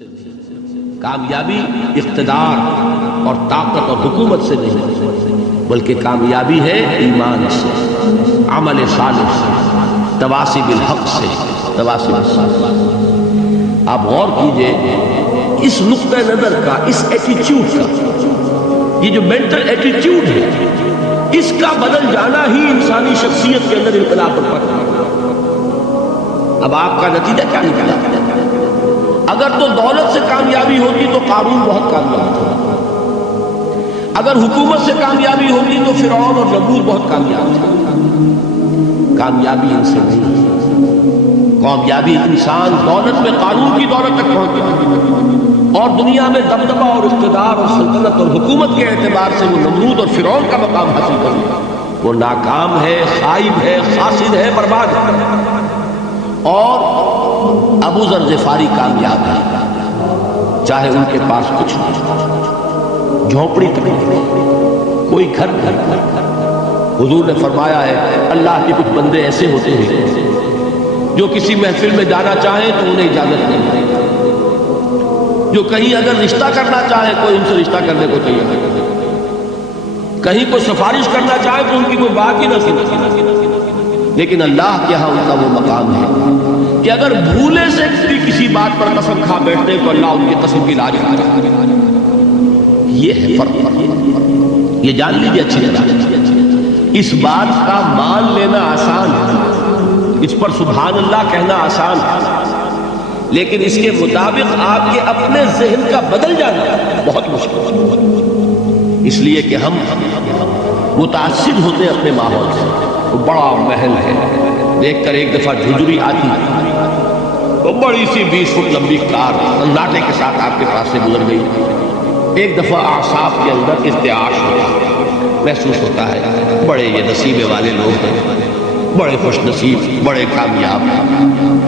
سے نہیں، کامیابی اقتدار اور طاقت اور حکومت سے نہیں، بلکہ کامیابی ہے ایمان سے، عمل صالح سے، تواصی بالحق سے، تواصی بالصبر۔ آپ غور کیجئے اس نقطہ نظر کا، اس ایٹیچیوڈ کا، یہ جو مینٹل ایٹیچیوڈ ہے، اس کا بدل جانا ہی انسانی شخصیت کے اندر انقلاب برپا کرتا ہے۔ اب آپ کا نتیجہ کیا نکلا؟ اگر تو دولت سے کامیابی ہوتی تو قارون بہت کامیاب تھا، اگر حکومت سے کامیابی ہوتی تو فرعون اور نمرود بہت کامیاب تھا۔ کامیابی ان سے نہیں، کامیابی انسان دولت میں قارون کی دولت تک پہنچ گیا اور دنیا میں دبدبہ اور اقتدار اور سلطنت اور حکومت کے اعتبار سے وہ نمرود اور فرعون کا مقام حاصل کر لیا۔ وہ ناکام ہے، خائب ہے، خاسر ہے، برباد ہے۔ اور ابو ذر غفاری کامیاب ہے، چاہے ان کے پاس کچھ نہیں، جھونپڑی تک نہیں، کوئی گھر نہیں۔ حضور نے فرمایا ہے اللہ کے کچھ بندے ایسے ہوتے ہیں جو کسی محفل میں جانا چاہیں تو انہیں اجازت نہیں، جو کہیں اگر رشتہ کرنا چاہے کوئی ان سے رشتہ کرنے کو تیار نہیں، کہیں کوئی سفارش کرنا چاہے تو ان کی کوئی بات ہی نہ سنے۔ لیکن اللہ کے ہاں ان کا وہ مقام ہے کہ اگر بھولے سے بھی کسی بات پر قسم کھا بیٹھتے تو اللہ ان کی قسم کی لاج کرتا ہے۔ یہ ہے فرق، یہ جان لیجیے اچھی طرح۔ اس بات کا مان لینا آسان ہے، اس پر سبحان اللہ کہنا آسان ہے، لیکن اس کے مطابق آپ کے اپنے ذہن کا بدل جانا بہت مشکل ہے۔ اس لیے کہ ہم متاثر ہوتے ہیں اپنے ماحول سے۔ وہ بڑا محل ہے، دیکھ کر ایک دفعہ جھجری آتی، وہ بڑی سی 20 فٹ لمبی کار سناٹے کے ساتھ آپ کے پاس سے گزر گئی۔ ایک دفعہ اعصاب کے اندر ارتعاش ہوتا، محسوس ہوتا ہے بڑے یہ نصیبے والے لوگ ہیں، بڑے خوش نصیب، بڑے کامیاب،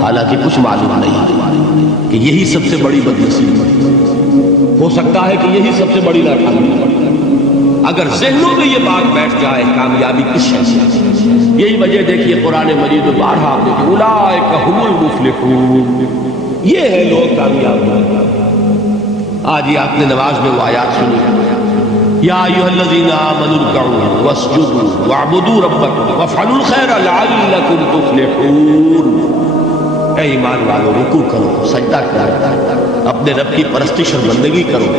حالانکہ کچھ معلوم نہیں کہ یہی سب سے بڑی بدنصیبی ہو سکتا ہے، کہ یہی سب سے بڑی ناکامی۔ اگر ذہنوں میں یہ بات بیٹھ جائے کامیابی کس شے سے، یہی وجہ دیکھیے قرآن مجید میں بارہا آپ دیکھیں اولئک ھم المفلحون، یہ ہے لوگ کامیاب۔ آج ہی آپ نے نماز میں وہ آیات سنی، یا ایھا الذین آمنوا ارکعوا واسجدوا واعبدوا ربکم وافعلوا الخیر لعلکم تفلحون۔ اے ایمان والو، رکوع کرو، سجدہ کرو، اپنے رب کی پرستش اور بندگی کرو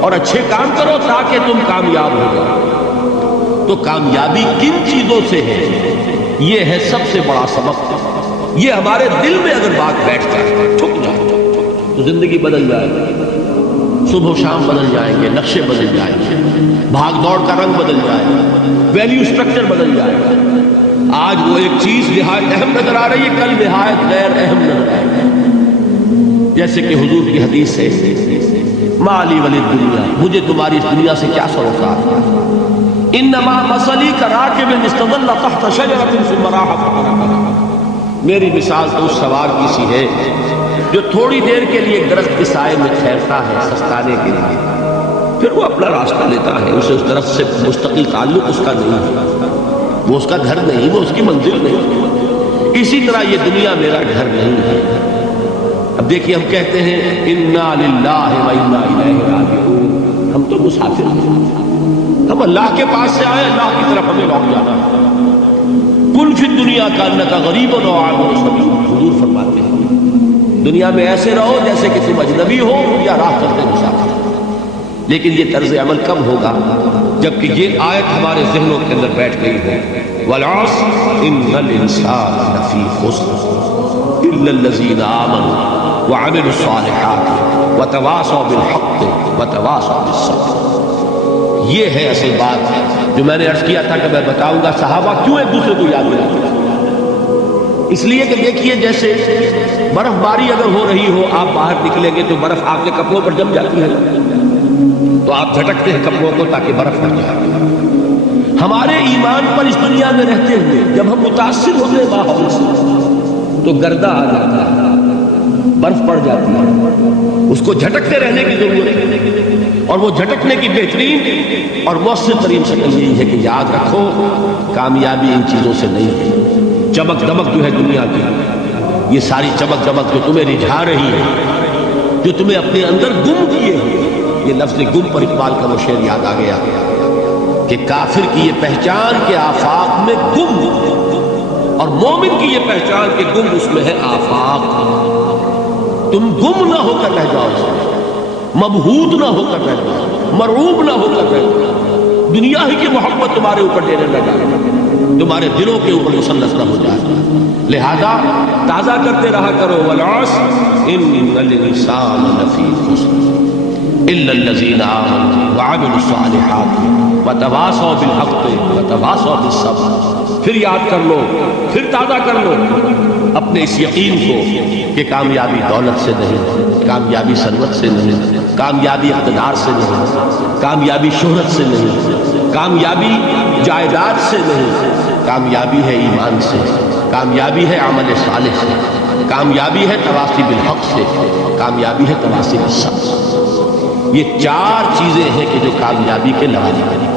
اور اچھے کام کرو تاکہ تم کامیاب ہو جاؤ۔ تو کامیابی کن چیزوں سے ہے؟ یہ ہے سب سے بڑا سبق۔ یہ ہمارے دل میں اگر بات بیٹھ جائے، ٹھک جائے، تو زندگی بدل جائے گی، صبح و شام بدل جائیں گے، نقشے بدل جائیں گے، بھاگ دوڑ کا رنگ بدل جائے گا، ویلیو سٹرکچر بدل جائے گا۔ آج وہ ایک چیز نہایت اہم نظر آ رہی ہے، کل نہایت غیر اہم نظر آئے گی۔ جیسے کہ حضور کی حدیث سے مالی ولی دنیا، مجھے تمہاری اس دنیا سے کیا سروکار، انما مثلی کراکب استظل تحت شجرۃ ثم راح فترکها، میری مثال تو اس سوار کی سی ہے جو تھوڑی دیر کے لیے درخت کے سائے میں ٹھہرتا ہے سستانے کے لیے، پھر وہ اپنا راستہ لیتا ہے، اسے اس درخت سے مستقل تعلق اس کا نہیں ہے، وہ اس کا گھر نہیں، وہ اس کی منزل نہیں۔ اسی طرح یہ دنیا میرا گھر نہیں ہے۔ اب دیکھیے ہم کہتے ہیں انا للہ و انا الیہ راجعون، ہم تو مسافر ہیں، ہم اللہ کے پاس سے آئے، اللہ کی طرف ہمیں لوٹ جانا ہے۔ کن فی الدنیا کانک غریب و عابر سبیل، حضور فرماتے ہیں دنیا میں ایسے رہو جیسے کہ تم اجنبی ہو یا راہ چلتے مسافر۔ لیکن یہ طرز عمل کب ہوگا؟ جبکہ یہ آیت ہمارے ذہنوں کے اندر بیٹھ گئی ہے، والعصر ان الانسان لفی خسر الا الذین آمنوا وعملوا الصالحات وتواصوا بالحق وتواصوا بالصبر۔ یہ ہے اصل بات جو میں نے عرض کیا تھا کہ میں بتاؤں گا صحابہ کیوں ایک دوسرے کو یاد دلاتے ہیں۔ اس لیے کہ دیکھیے جیسے برف باری اگر ہو رہی ہو، آپ باہر نکلیں گے تو برف آپ کے کپڑوں پر جم جاتی ہے، تو آپ جھٹکتے ہیں کپڑوں کو تاکہ برف نہ جائے۔ ہمارے ایمان پر اس دنیا میں رہتے ہوئے جب ہم متاثر ہوتے ہیں ماحول سے تو گردہ آ جاتا ہے، برف پڑ جاتی ہے، اس کو جھٹکتے رہنے کی ضرورت ہے۔ اور وہ جھٹکنے کی بہترین اور مؤثر ترین شکل یہی ہے کہ یاد رکھو کامیابی ان چیزوں سے نہیں ہے۔ چمک دمک جو ہے دنیا کی، یہ ساری چمک دمک جو تمہیں رجھا رہی ہے، جو تمہیں اپنے اندر گم کیے ہو. یہ لفظ گم پر اقبال کا وہ شعر یاد آ گیا کہ کافر کی یہ پہچان کہ آفاق میں گم، اور مومن کی یہ پہچان کہ گم اس میں ہے آفاق. تم گم نہ ہو کر رہ جاؤ، مبہوت نہ ہو کر رہ جاؤ، مرعوب نہ ہو کر رہ جاؤ. دنیا ہی کی محبت تمہارے اوپر ڈیرے نہ جائے، تمہارے دلوں کے اوپر مسلط نہ ہو جائے. لہذا تازہ کرتے رہا کرو. والعصر ان الانسان لفی خسر الا الذین آمنوا وعملوا الصالحات وتواصوا بالحق وتواصوا بالصبر. پھر یاد کر لو، پھر تازہ کر لو اپنے اس یقین کو کہ کامیابی دولت سے نہیں، کامیابی ثروت سے نہیں، کامیابی اقتدار سے نہیں، کامیابی شہرت سے نہیں، کامیابی جائیداد سے نہیں. کامیابی ہے ایمان سے، کامیابی ہے عمل صالح سے، کامیابی ہے تواصی بالحق سے، کامیابی ہے تواصی بالصبر سے. یہ چار چیزیں ہیں کہ جو کامیابی کے لوازم ہیں.